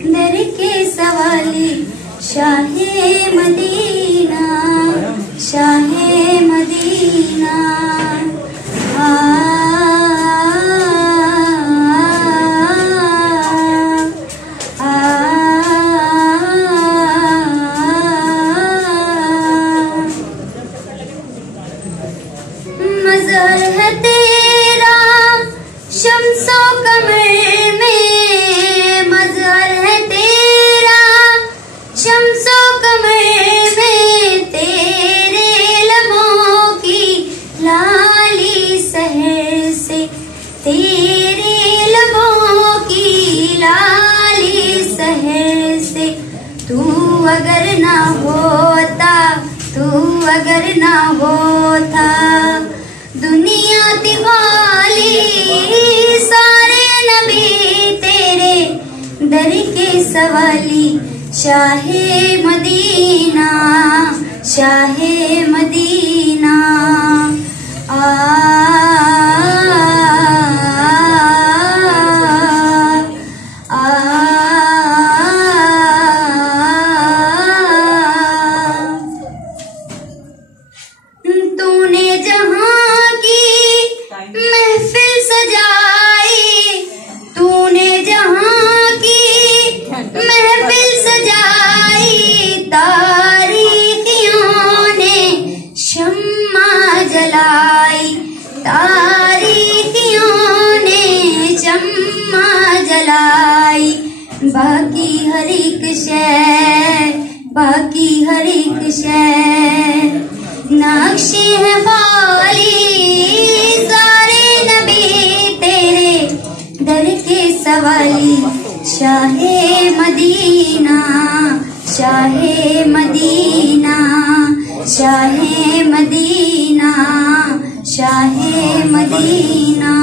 दर के सवाली Shah Medina, Shah Medina. Mazhar है तेरा शम्सो कमर में, मज़हर है तेरा शम्सो कमर में, तेरे लबों की लाली सहर से, तेरे लबों की लाली सहर से। तू अगर ना होता, तू अगर ना होता, दुनिया दिवाली सारे नबी तेरे दर के सवाली। Shah Medina, Shah Medina. तूने जहां की महफिल सजाई, तूने जहां की महफिल सजाई, तारीखियों ने शम्मा जलाई, तारीखियों ने शम्मा जलाई। बाकी हर एक शय, बाकी हर एक शय नक्शे है वाली सारे नबी तेरे दर के सवाली। Shah Medina, Shah Medina, Shah Medina, Shah Medina.